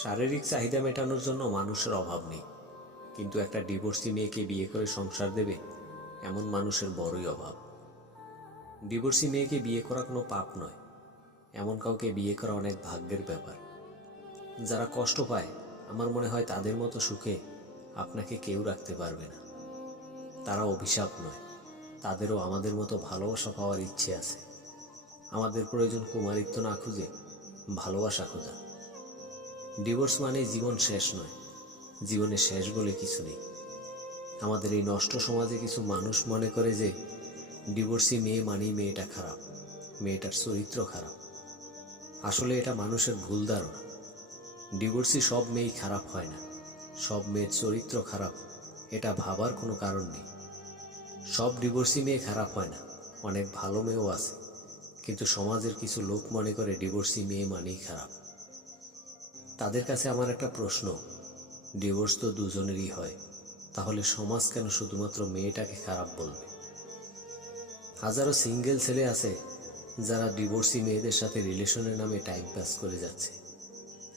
শারীরিক চাহিদা মেটানোর জন্য মানুষের অভাব নেই, কিন্তু একটা ডিভোর্সি মেয়েকে বিয়ে করে সংসার দেবে এমন মানুষের বড়ই অভাব। ডিভোর্সি মেয়েকে বিয়ে করা কোনো পাপ নয়, এমন কাউকে বিয়ে করা অনেক ভাগ্যের ব্যাপার। যারা কষ্ট পায়, আমার মনে হয় তাদের মতো সুখে আপনাকে কেউ রাখতে পারবে না। তারা অভিশাপ নয়, তাদেরও আমাদের মতো ভালোবাসা পাওয়ার ইচ্ছে আছে। আমাদের প্রয়োজন কুমারিত্ব না খুঁজে ভালোবাসা খোঁজা। ডিভোর্স মানে জীবন শেষ নয়, জীবনে শেষ বলে কিছু নেই। আমাদের এই নষ্ট সমাজে কিছু মানুষ মনে করে যে ডিভোর্সি মেয়ে মানেই মেয়েটা খারাপ, মেয়েটার চরিত্র খারাপ। আসলে এটা মানুষের ভুল ধারণা। ডিভোর্সি সব মেয়েই খারাপ হয় না, সব মেয়ের চরিত্র খারাপ এটা ভাবার কোনো কারণ নেই। সব ডিভোর্সি মেয়ে খারাপ হয় না, অনেক ভালো মেয়েও আছে, কিন্তু সমাজের কিছু লোক মনে করে ডিভোর্সি মেয়ে মানেই খারাপ। তাদের কাছে আমার একটা প্রশ্ন, ডিভোর্স তো দুজনেরই হয়, তাহলে সমাজ কেন শুধুমাত্র মেয়েটাকে খারাপ বলবে? হাজারো সিঙ্গেল ছেলে আছে যারা ডিভোর্সি মেয়েদের সাথে রিলেশনের নামে টাইম পাস করে যাচ্ছে,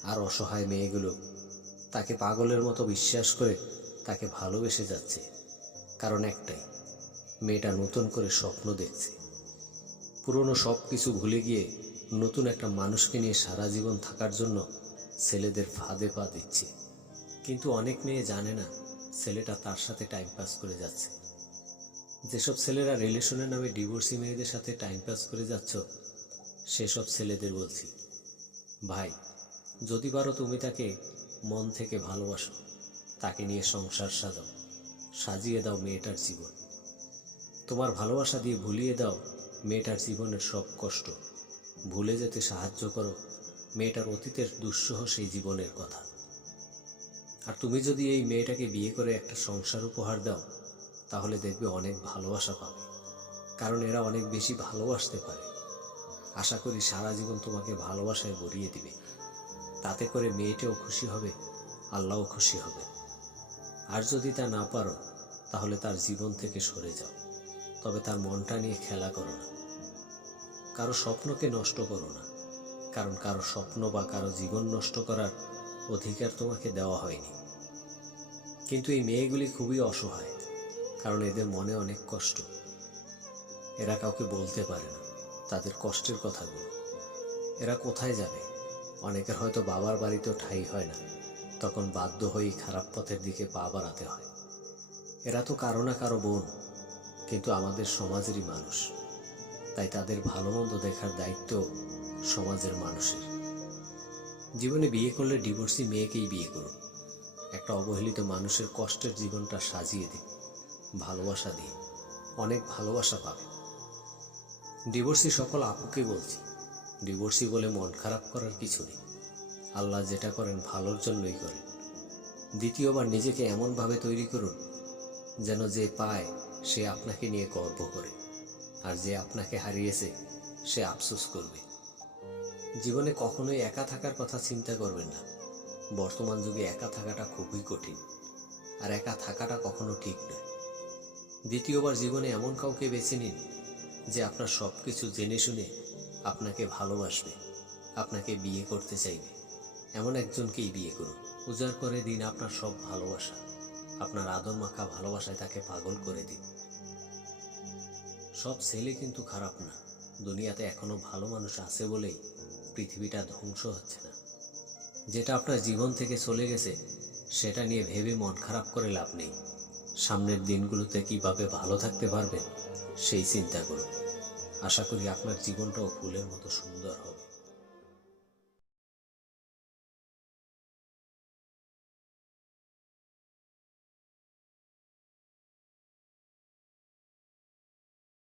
আর অসহায় মেয়েগুলো তাকে পাগলের মতো বিশ্বাস করে তাকে ভালোবেসে যাচ্ছে। কারণ একটাই, মেয়েটা নতুন করে স্বপ্ন দেখছে, পুরনো সব কিছু ভুলে গিয়ে নতুন একটা মানুষকে নিয়ে সারা জীবন থাকার জন্য ছেলেদের ফাঁদে পা দিচ্ছে। কিন্তু অনেক মেয়ে জানে না ছেলেটা তার সাথে টাইম পাস করে যাচ্ছে। যেসব ছেলেরা রিলেশনের নামে ডিভোর্সি মেয়েদের সাথে টাইম পাস করে যাচ্ছ, সেসব ছেলেদের বলছি, ভাই, যদি পারো তুমি তাকে মন থেকে ভালোবাসো, তাকে নিয়ে সংসার সাজাও, সাজিয়ে দাও মেয়েটার জীবন। তোমার ভালোবাসা দিয়ে ভুলিয়ে দাও মেয়েটার জীবনের সব কষ্ট, ভুলে যেতে সাহায্য করো মেয়েটার অতীতের দুঃসহ সেই জীবনের কথা। আর তুমি যদি এই মেয়েটাকে বিয়ে করে একটা সংসার উপহার দাও, তাহলে দেখবে অনেক ভালোবাসা পাবে, কারণ এরা অনেক বেশি ভালোবাসতে পারে। আশা করি সারা জীবন তোমাকে ভালোবাসায় ভরিয়ে দিবে। তাতে করে মেয়েটাও খুশি হবে, আল্লাহও খুশি হবে। আর যদি তা না পারো, তাহলে তার জীবন থেকে সরে যাও, তবে তার মনটা নিয়ে খেলা করো না। কারো স্বপ্নকে নষ্ট করো না, কারণ কারো স্বপ্ন বা কারো জীবন নষ্ট করার অধিকার তোমাকে দেওয়া হয়নি। কিন্তু এই মেয়েগুলি খুবই অসহায়, কারণ এদের মনে অনেক কষ্ট। এরা কাউকে বলতে পারে না তাদের কষ্টের কথাগুলো। এরা কোথায় যাবে? অনেকের হয়তো বাবার বাড়িতেও ঠাঁই হয় না, তখন বাধ্য হয়েই খারাপ পথের দিকে পা বাড়াতে হয়। এরা তো কারো না কারো বোন, কিন্তু আমাদের সমাজেরই মানুষ, তাই তাদের ভালো মন্দ দেখার দায়িত্ব সমাজের মানুষের। জীবনে বিয়ে করলে ডিভোর্সি মেয়েকেই বিয়ে করুন। একটা অবহেলিত মানুষের কষ্টের জীবনটা সাজিয়ে দিন ভালোবাসা দিয়ে, অনেক ভালোবাসা পাবে। ডিভোর্সি সকল আপুকে বলছি, ডিভোর্সি বলে মন খারাপ করার কিছু নেই। আল্লাহ যেটা করেন ভালোর জন্যই করেন। দ্বিতীয়বার নিজেকে এমনভাবে তৈরি করুন যেন যে পায় সে আপনাকে নিয়ে গর্ব করে, আর যে আপনাকে হারিয়েছে সে আফসোস করবে। জীবনে কখনোই একা থাকার কথা চিন্তা করবেন না। বর্তমান যুগে একা থাকাটা খুবই কঠিন, আর একা থাকাটা কখনো ঠিক নয়। দ্বিতীয়বার জীবনে এমন কাউকে বেছে নিন যে আপনার সব কিছু জেনে শুনে আপনাকে ভালোবাসবে, আপনাকে বিয়ে করতে চাইবে। এমন একজনকেই বিয়ে করুন। উজাড় করে দিন আপনার সব ভালোবাসা, আপনার আদর মাখা ভালোবাসায় তাকে পাগল করে দিন। সব ছেলে কিন্তু খারাপ না, দুনিয়াতে এখনো ভালো মানুষ আছে বলেই পৃথিবীটা ধ্বংস হচ্ছে না। যেটা আপনার জীবন থেকে চলে গেছে সেটা নিয়ে ভেবে মন খারাপ করে লাভ নেই। সামনের দিনগুলোতে কিভাবে ভালো থাকতে পারবেন সেই চিন্তা করুন। আশা করি আপনার জীবনটাও ফুলের মতো সুন্দর হবে।